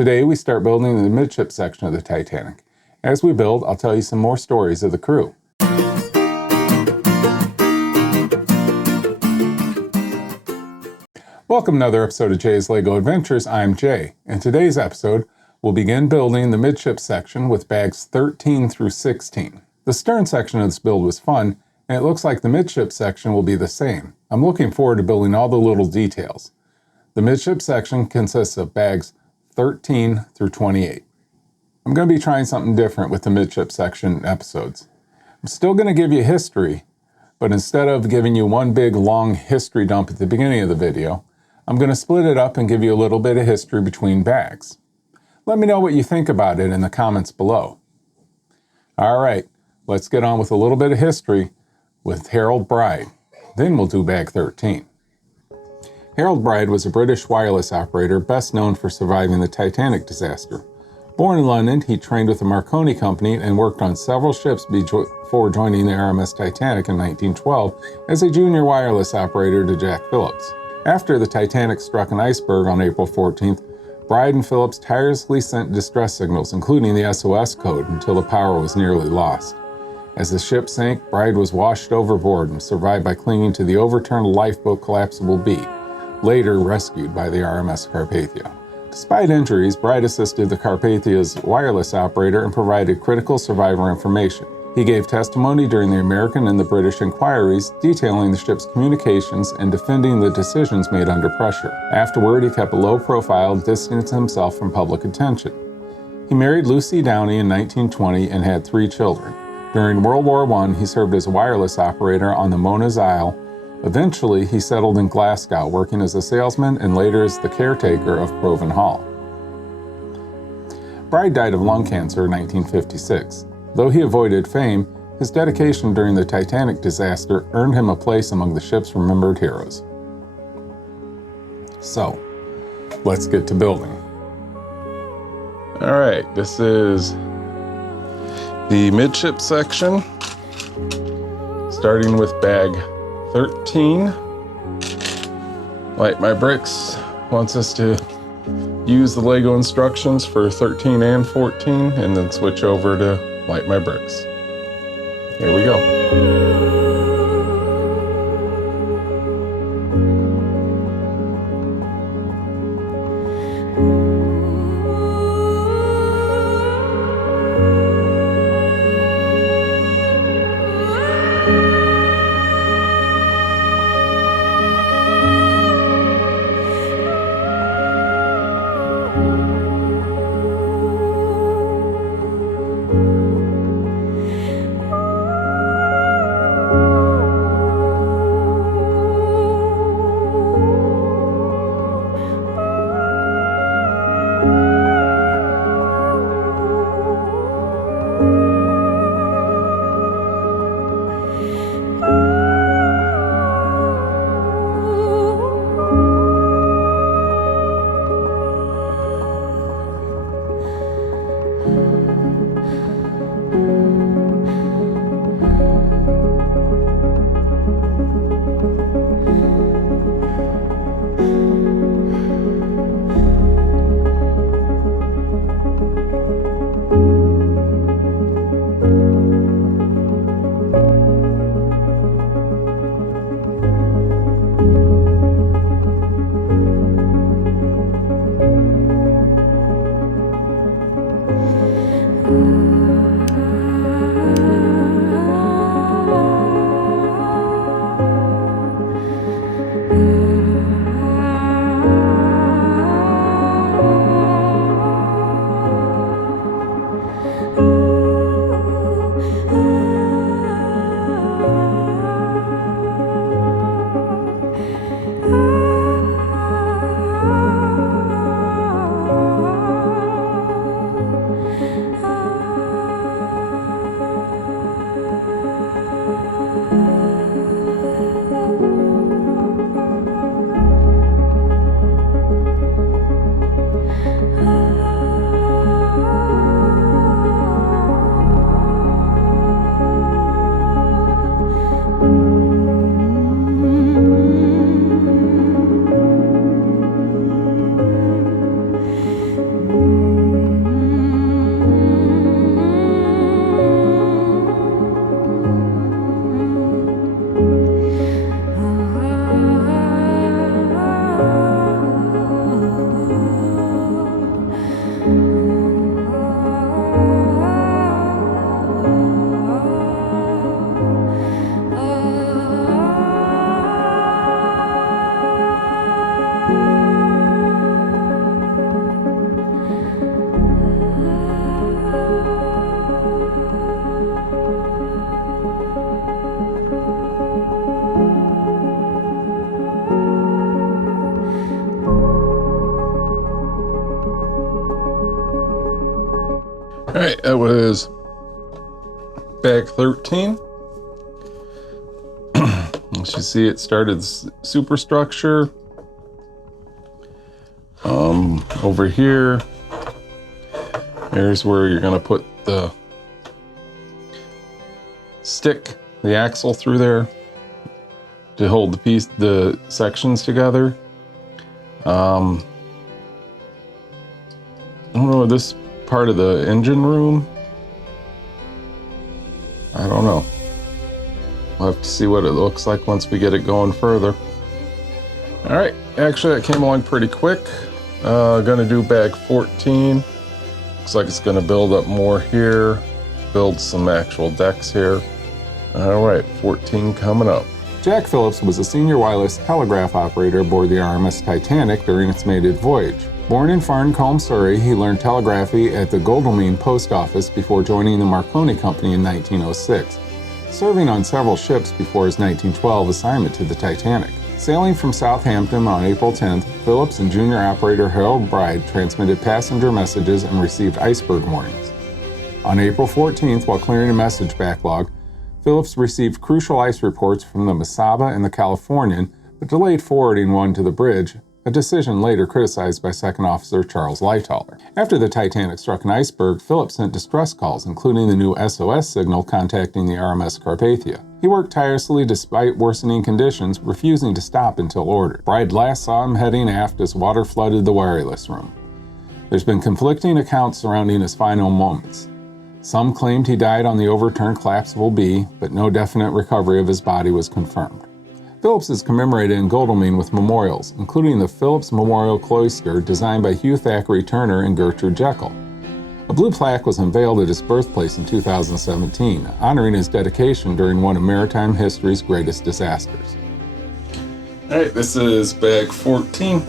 Today we start building the midship section of the Titanic. As we build, I'll tell you some more stories of the crew. Welcome to another episode of Jay's LEGO Adventures. I'm Jay. In today's episode, we'll begin building the midship section with bags 13 through 16. The stern section of this build was fun, and it looks like the midship section will be the same. I'm looking forward to building all the little details. The midship section consists of bags 13 through 28. I'm going to be trying something different with the midship section episodes. I'm still going to give you history, but instead of giving you one big long history dump at the beginning of the video, I'm going to split it up and give you a little bit of history between bags. Let me know what you think about it in the comments below. Alright, let's get on with a little bit of history with Harold Bride. Then we'll do bag 13. Harold Bride was a British wireless operator best known for surviving the Titanic disaster. Born in London, he trained with the Marconi Company and worked on several ships before joining the RMS Titanic in 1912 as a junior wireless operator to Jack Phillips. After the Titanic struck an iceberg on April 14th, Bride and Phillips tirelessly sent distress signals, including the SOS code, until the power was nearly lost. As the ship sank, Bride was washed overboard and survived by clinging to the overturned lifeboat collapsible B, later rescued by the RMS Carpathia. Despite injuries, Bride assisted the Carpathia's wireless operator and provided critical survivor information. He gave testimony during the American and the British inquiries, detailing the ship's communications and defending the decisions made under pressure. Afterward, he kept a low profile, distancing himself from public attention. He married Lucy Downey in 1920 and had 3 children. During World War I, he served as a wireless operator on the Moniz Isle. Eventually, he settled in Glasgow, working as a salesman and later as the caretaker of Proven Hall. Bride died of lung cancer in 1956. Though he avoided fame, his dedication during the Titanic disaster earned him a place among the ship's remembered heroes. So, let's get to building. Alright, this is the midship section, starting with bag 13. Light My Bricks wants us to use the LEGO instructions for 13 and 14 and then switch over to Light My Bricks. Here we go. All right, that was bag 13. As you see, it started superstructure. Over here, here's where you're gonna put the stick, the axle through there to hold the sections together. I don't know, this part of the engine room, I don't know. We'll have to see what it looks like once we get it going further. All right, actually that came along pretty quick. Gonna do bag 14. Looks like it's gonna build up more here, build some actual decks here. All right, 14 coming up. Jack Phillips was a senior wireless telegraph operator aboard the RMS Titanic during its maiden voyage. Born in Farncombe, Surrey, he learned telegraphy at the Godalming Post Office before joining the Marconi Company in 1906, serving on several ships before his 1912 assignment to the Titanic. Sailing from Southampton on April 10th, Phillips and junior operator Harold Bride transmitted passenger messages and received iceberg warnings. On April 14th, while clearing a message backlog, Phillips received crucial ice reports from the Mesaba and the Californian, but delayed forwarding one to the bridge, a decision later criticized by Second Officer Charles Lightoller. After the Titanic struck an iceberg, Phillips sent distress calls, including the new SOS signal contacting the RMS Carpathia. He worked tirelessly despite worsening conditions, refusing to stop until ordered. Bride last saw him heading aft as water flooded the wireless room. There's been conflicting accounts surrounding his final moments. Some claimed he died on the overturned collapsible B, but no definite recovery of his body was confirmed. Phillips is commemorated in Godalming with memorials, including the Phillips Memorial Cloister designed by Hugh Thackeray Turner and Gertrude Jekyll. A blue plaque was unveiled at his birthplace in 2017, honoring his dedication during one of maritime history's greatest disasters. All right, this is bag 14.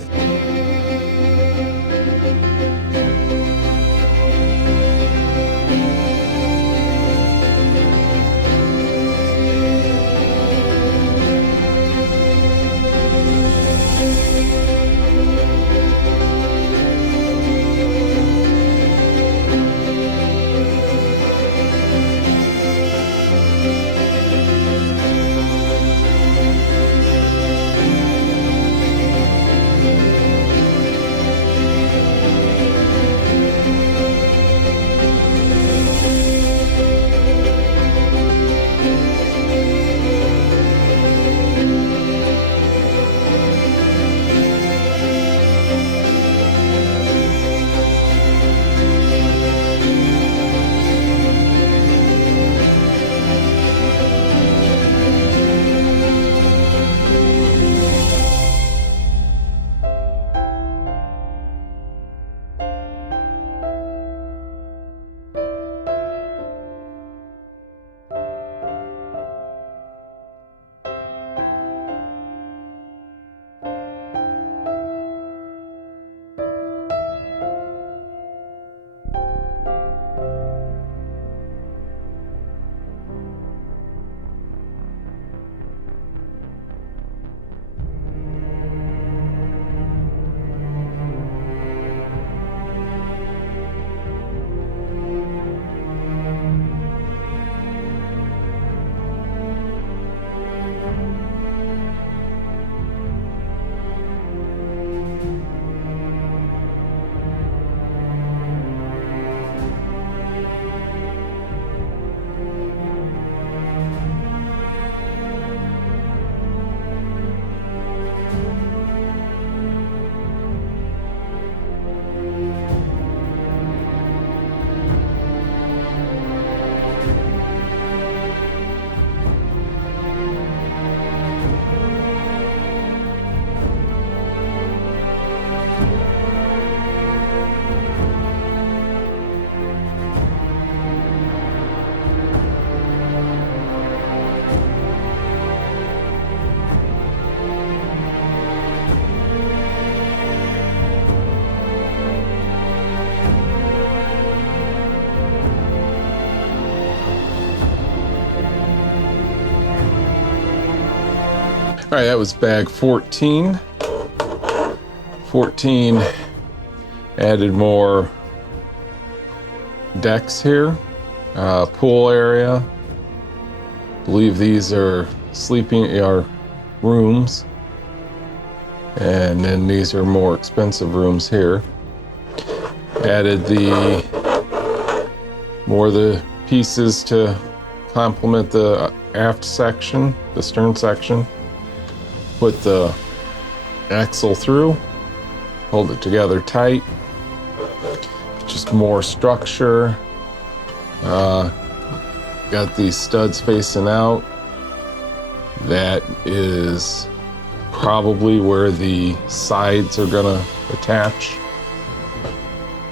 All right, that was bag 14. 14 added more decks here, pool area. I believe these are rooms. And then these are more expensive rooms here. Added more of the pieces to complement the aft section, the stern section. Put the axle through, hold it together tight. Just more structure. Got these studs facing out. That is probably where the sides are gonna attach.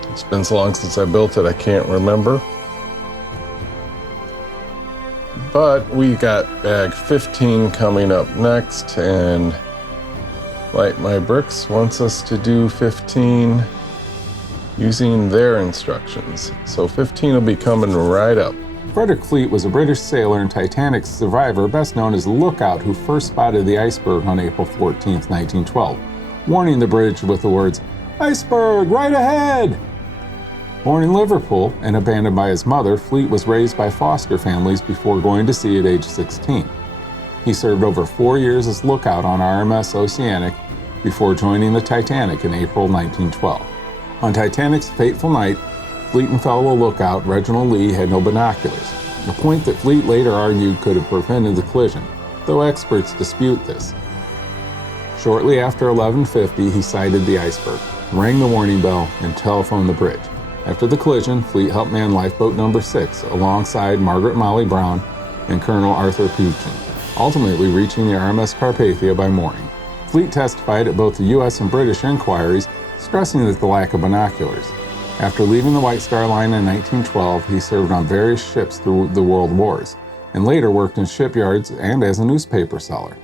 It's been so long since I built it, I can't remember. But we got bag 15 coming up next, and Light My Bricks wants us to do 15 using their instructions. So 15 will be coming right up. Frederick Fleet was a British sailor and Titanic's survivor, best known as the lookout who first spotted the iceberg on April 14, 1912, warning the British with the words, "Iceberg, right ahead!" Born in Liverpool and abandoned by his mother, Fleet was raised by foster families before going to sea at age 16. He served over 4 years as lookout on RMS Oceanic before joining the Titanic in April 1912. On Titanic's fateful night, Fleet and fellow lookout Reginald Lee had no binoculars, a point that Fleet later argued could have prevented the collision, though experts dispute this. Shortly after 11:50, he sighted the iceberg, rang the warning bell, and telephoned the bridge. After the collision, Fleet helped man lifeboat number 6 alongside Margaret Molly Brown and Colonel Arthur Pugin, ultimately reaching the RMS Carpathia by morning. Fleet testified at both the U.S. and British inquiries, stressing that the lack of binoculars. After leaving the White Star Line in 1912, he served on various ships through the World Wars, and later worked in shipyards and as a newspaper seller.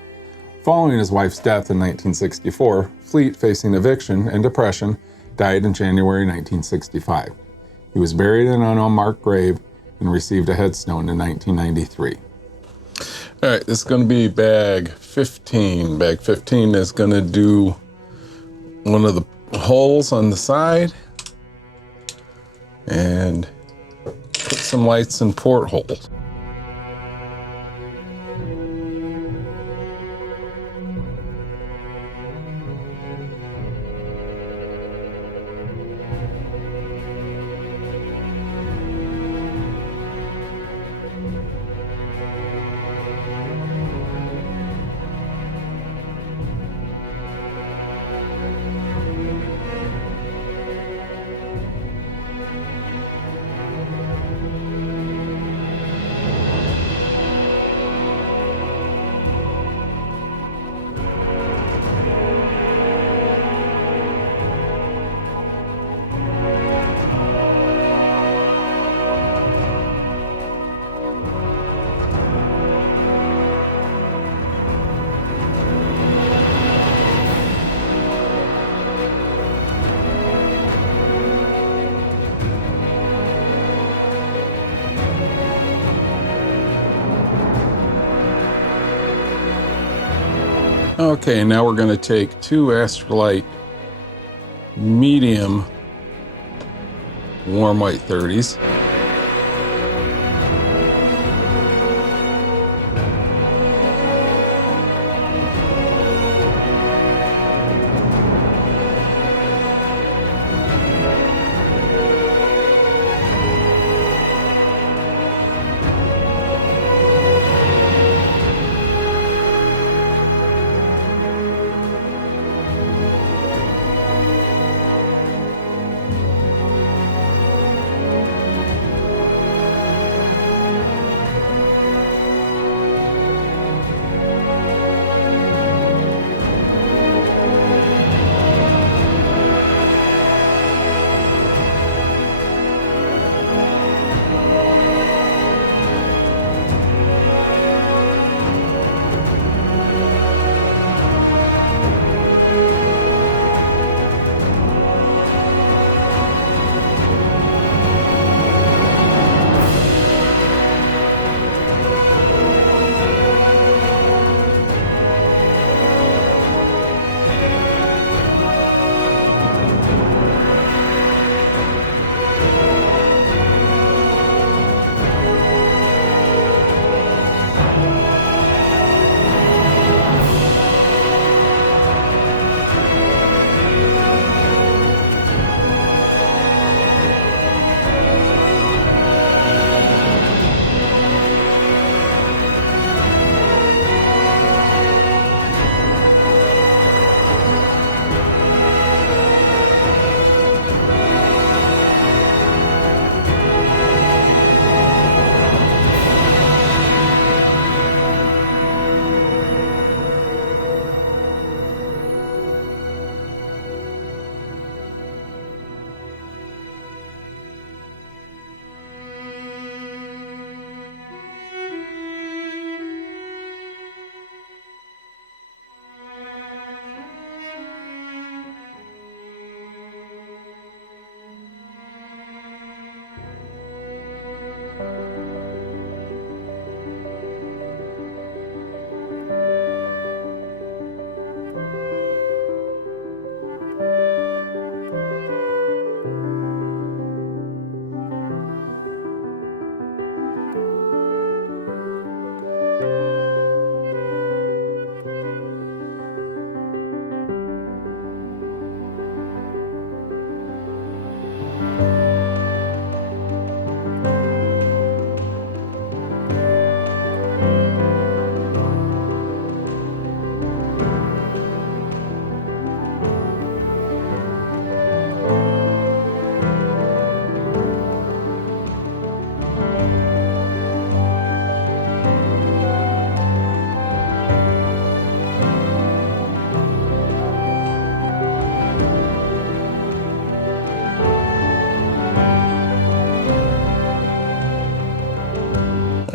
Following his wife's death in 1964, Fleet, facing eviction and depression, died in January 1965. He was buried in an unmarked grave and received a headstone in 1993. All right, this is going to be bag 15. Bag 15 is going to do one of the holes on the side and put some lights in portholes. Okay, now we're going to take 2 Astrolite medium warm white 30s.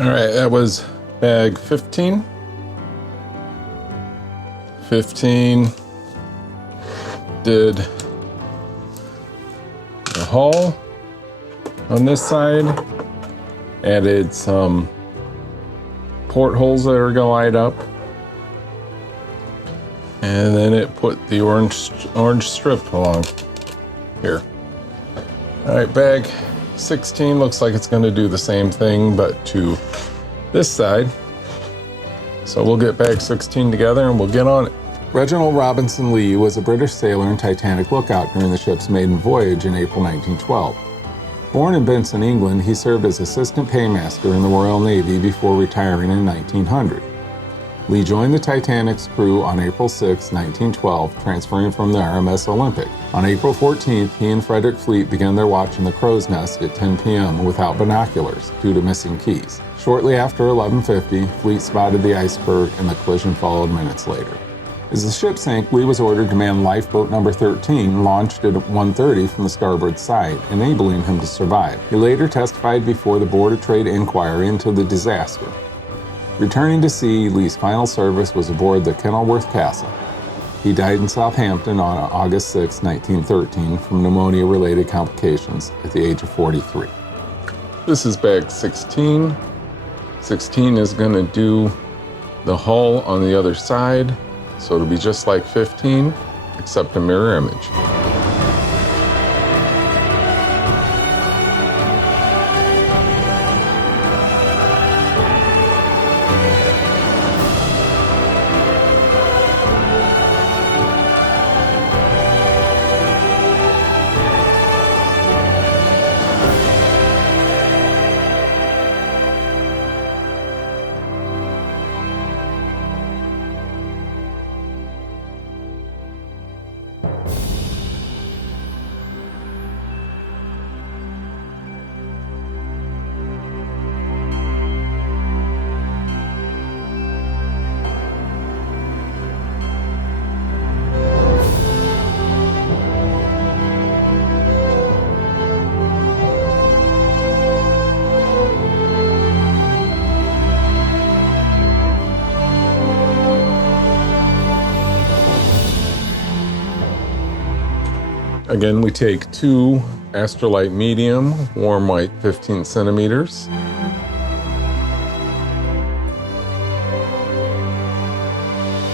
All right, that was bag 15. 15 did the hull on this side, added some portholes that are gonna light up, and then it put the orange strip along here. All right, bag 16 looks like it's gonna do the same thing, but to this side. So we'll get bag 16 together and we'll get on it. Reginald Lee was a British sailor and Titanic lookout during the ship's maiden voyage in April 1912. Born in Benson, England, he served as assistant paymaster in the Royal Navy before retiring in 1900. Lee joined the Titanic's crew on April 6, 1912, transferring from the RMS Olympic. On April 14th, he and Frederick Fleet began their watch in the crow's nest at 10 p.m. without binoculars due to missing keys. Shortly after 11:50, Fleet spotted the iceberg and the collision followed minutes later. As the ship sank, Lee was ordered to man lifeboat number 13, launched at 1:30 from the starboard side, enabling him to survive. He later testified before the Board of Trade inquiry into the disaster. Returning to sea, Lee's final service was aboard the Kenilworth Castle. He died in Southampton on August 6, 1913, from pneumonia-related complications at the age of 43. This is bag 16. 16 is going to do the hull on the other side, so it'll be just like 15, except a mirror image. Again, we take two Astrolite medium, warm white 15 centimeters.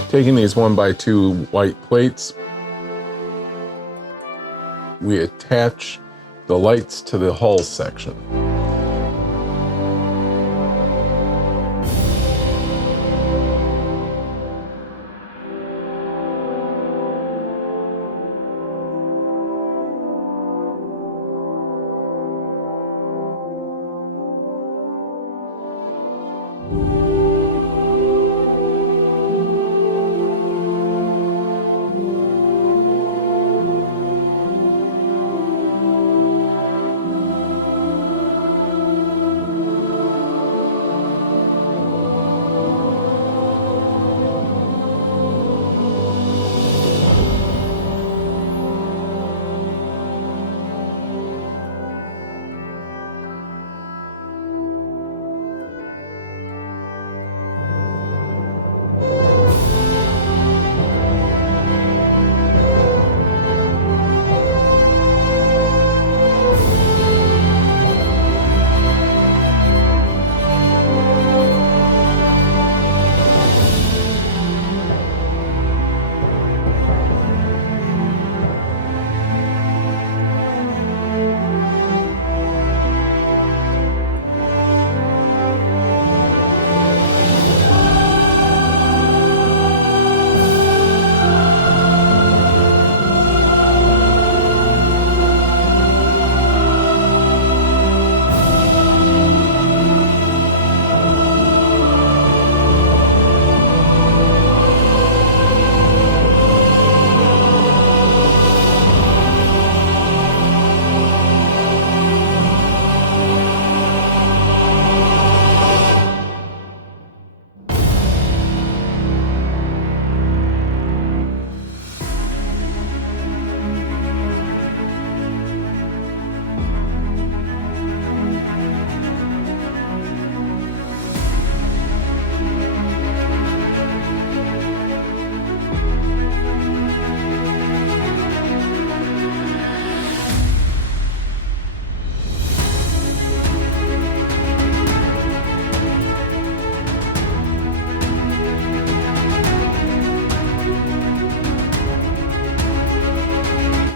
Taking these 1x2 white plates, we attach the lights to the hull section.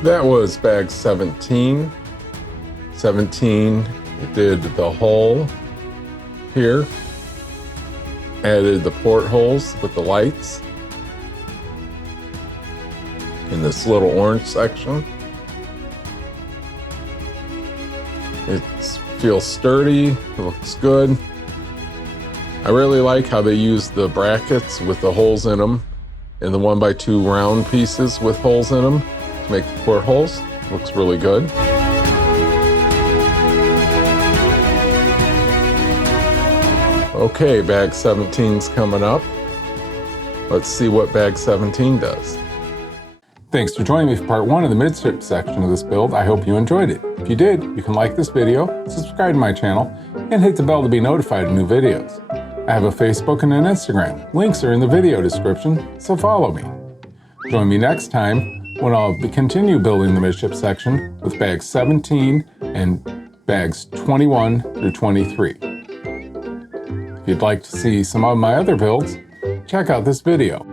That was bag 17. 17, it did the hull here, added the portholes with the lights in this little orange section. It feels sturdy, it looks good. I really like how they use the brackets with the holes in them and the 1x2 round pieces with holes in them to make the portholes. Looks really good. Okay, bag 17's coming up. Let's see what bag 17 does. Thanks for joining me for part 1 of the midship section of this build. I hope you enjoyed it. If you did, you can like this video, subscribe to my channel, and hit the bell to be notified of new videos. I have a Facebook and an Instagram. Links are in the video description, so follow me. Join me next time when I'll continue building the midship section with bags 17 and bags 21 through 23. If you'd like to see some of my other builds, check out this video.